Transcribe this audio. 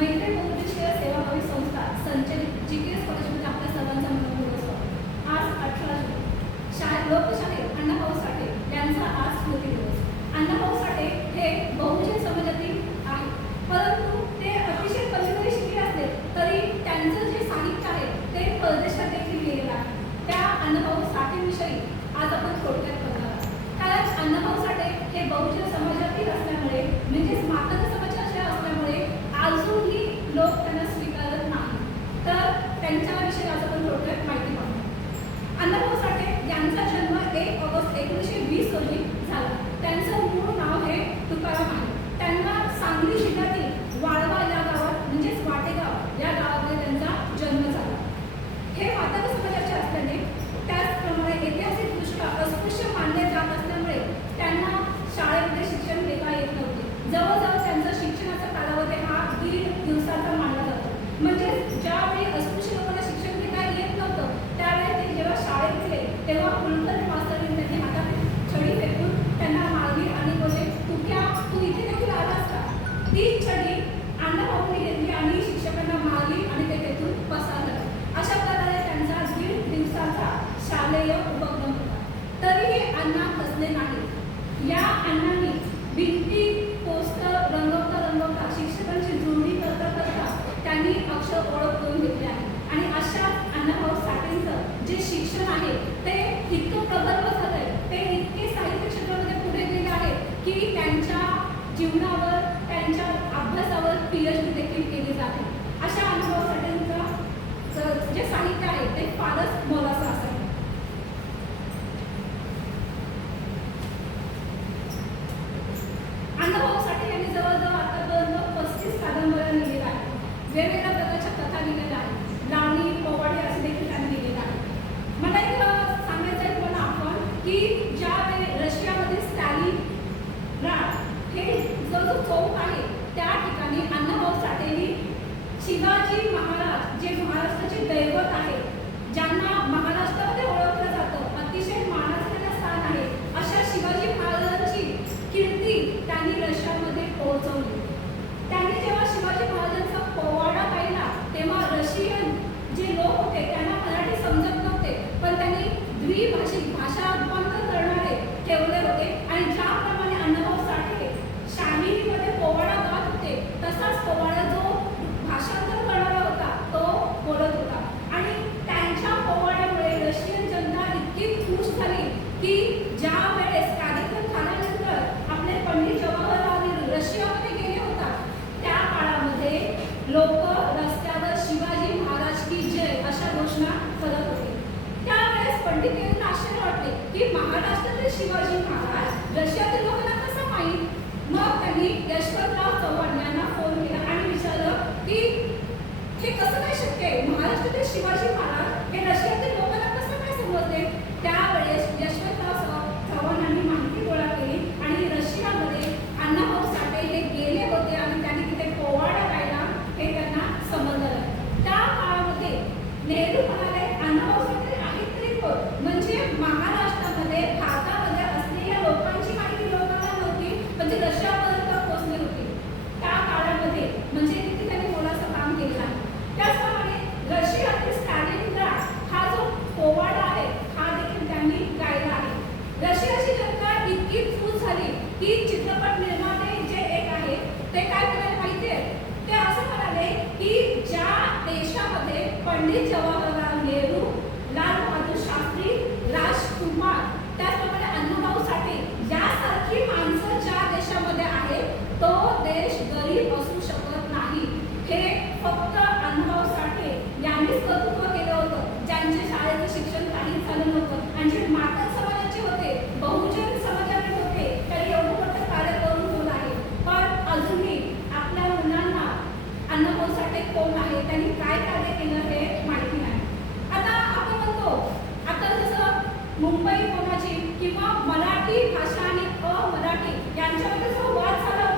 मैत्री बहुउद्देशीय सेवाभावी संस्था संचलित GKS कॉलेजमध्ये आपल्या सर्वांचा मनपूर्वक स्वागत। आज 18 जून लोकशाहीर अण्णाभाऊ साठे यांचा आज स्मृती दिवस। अण्णाभाऊ साठे हे बहुजन समाजातील आहे, परंतु ते अतिशय कमी जरी शिकले असले तरी त्यांचं जे साहित्य आहे ते परदेशात देखील गेलेलं आहे। त्या अण्णाभाऊ साठेविषयी आज आपण थोडक्यात बघणार आहोत। कारण अण्णाभाऊ साठे हे बहुजन समाजातील असल्यामुळे म्हणजेच मातंग समाजाचे असल्यामुळे अजूनही लोक त्यांना स्वीकारत नाही, तर त्यांच्याविषयी आज आपण थोडक्यात माहिती पाहू। अण्णाभाऊ साठे यांचा जन्म 1 ऑगस्ट 1920 रोजी झाला। त्यांचं मूळ नाव हे तुकाराम आहे। त्यांना सांगली जिल्ह्यातील वाळवा या गावात म्हणजेच वाटेगाव या गावामध्ये त्यांचा जन्म झाला। हे मातंग समाजाचे असल्याने त्याचप्रमाणे ऐतिहासिकदृष्ट्या अस्पृश्य मानले जात असल्यामुळे त्यांना शाळेमध्ये शिक्षण घेता येत नव्हते। जवळजवळ त्यांचा शिक्षणाचा कालावधी हा 1.5 दिवसाचा मानला जातो। म्हणजे ज्यावेळी अस्पृश्य लोकांना शिक्षण घेता येत नव्हतं त्यावेळी ते जेव्हा शाळेत गेले तेव्हा कुलकर्णी मास्तरांनी त्यांनी हातात छडी फेकून त्यांना मारली आणि बोलले, तू इथे देखील आलास का? ती छडी अण्णाभाऊंनी घेतली आणि शिक्षकांना मारली आणि ते तेथून पसार झाले। अशा प्रकारे त्यांचा 1.5 दिवसाचा शालेय उपक्रम होता। तरीही अण्णा खचले नाही। या अण्णांनी भिंती पोस्टर रंगवता शिक्षकांची जुळणी करता त्यांनी अक्षर ओळख करून घेतले आहे। आणि अशा अण्णाभाऊ साठेंचं जे शिक्षण आहे ते इतकं प्रगल्भ झालंय, ते इतके साहित्य क्षेत्रामध्ये पुढे गेले आहे की त्यांच्या जीवनावर त्यांच्या अभ्यासावर PhD देखील केली जाते। अशा अण्णाभाऊ साठेंचं जे साहित्य आहे ते फारच मोलाचं असेल। अण्णाभाऊ साठे यांनी जवळजवळ आतापर्यंत 35 कादंबऱ्या लिहिलेल्या आहेत। वेगवेगळ्या प्रकारच्या कथा लिहिलेल्या आहेत। लावणी पोवाडे असे देखील त्यांनी लिहिलेले आहे। मला एक सांगायचं आहे तुम्हाला आपण की ज्यावेळी रशियामध्ये स्टॅलिनग्राड हे जो चौक आहे त्या ठिकाणी अण्णाभाऊ साठेंनी शिवाजी महाराज जे महाराष्ट्राचे दैवत आहे, ज्यांना महाराष्ट्रामध्ये ओळखलं जातं, अतिशय मानाचं स्थान आहे, अशा शिवाजी महाराजांची कीर्ती त्यांनी रशियामध्ये पोहोचवली। त्यांनी जेव्हा शिवाजी महाराजांचा पोवाडा पाहिला तेव्हा रशियन जे लोक होते त्यांना मराठी समजत नव्हते, पण त्यांनी द्विभाषिक भाषा रूपांतर करणारे ठेवले होते। आणि ज्याप्रमाणे अण्णाभाऊ साठे शाहिरीमध्ये पोवाडा गात होते तसाच पोवाडा जो भाषांतर करणारा होता तो बोलत होता। आणि त्यांच्या पोवाड्यामुळे रशियन जनता इतकी खुश झाली की ज्या वेळेस कार्यक्रम झाल्यानंतर आपले पंडित जवाहरलाल नेहरू रशियामध्ये गेले होता त्या काळामध्ये लोक रस्त्यावर शिवाजी महाराज की जय अशा घोषणा करत होते। त्यावेळेस पंडित नेहरूंना आश्चर्य वाटले की महाराष्ट्रातील शिवाजी महाराज रशियातील लोकांना कसं माहीत? मग त्यांनी यशवंतराव चव्हाण यांना फोन केला आणि विचारलं की हे कसं काय शक्य आहे? महाराष्ट्रातील शिवाजी महाराज हे रशियातील लोकांना कसं काय समजले? त्यावेळेस यशवंतराव चव्हाणांनी माहिती गोळा केली आणि रशियामध्ये अण्णाभाऊ साठे हे गेले होते आणि त्यांनी तिथे पोवाडा गायला हे त्यांना समजलं। त्या काळामध्ये नेहरू म्हणाले, अण्णाभाऊ साठे आहेत तरी कोण? म्हणजे महाराष्ट्रामध्ये भारतामध्ये असलेल्या लोकांची माहिती लोकांना नव्हती, म्हणजे रशियापर्यंत पोहोचली होती। त्या काळामध्ये म्हणजे तिथे त्यांनी मोलाचं काम केलं आहे। त्याचप्रमाणे रशियातील स्टॅलिनग्राड हा जो पोवाडा आहे हा देखील त्यांनी गायला आहे। रशियाची जनता इतकी खुश झाली की चित्रपट निर्माते जे एक आहे ते काय करायला माहितीये? ते असं म्हणाले की ज्या देशामध्ये पंडित जवाहरलाल नेहरू, लाल बहादूर शास्त्री, राजकुमार, त्याचप्रमाणे अण्णाभाऊ साठे यासारखी माणसं ज्या देशामध्ये आहे तो देश गरीब असू शकत नाही। हे फक्त अण्णाभाऊ साठे यांनीच कर्तृत्व केलं होतं, ज्यांचे शाळेचं शिक्षण काहीच झालं नव्हतं आणि जे मातंग समाजाचे होते, बहुजन समाजाचे होते, त्यांनी एवढं मोठं कार्य करून ठेवलं आहे। पण अजूनही आपल्या मुलांना अण्णाभाऊ साठे कोण आहे, त्यांनी काय कार्य केलं हे माहिती नाही। आता आपण म्हणतो आता जसं मुंबई कोणाची किंवा मराठी भाषा आणि अमराठी यांच्यामध्ये जो वाद झाला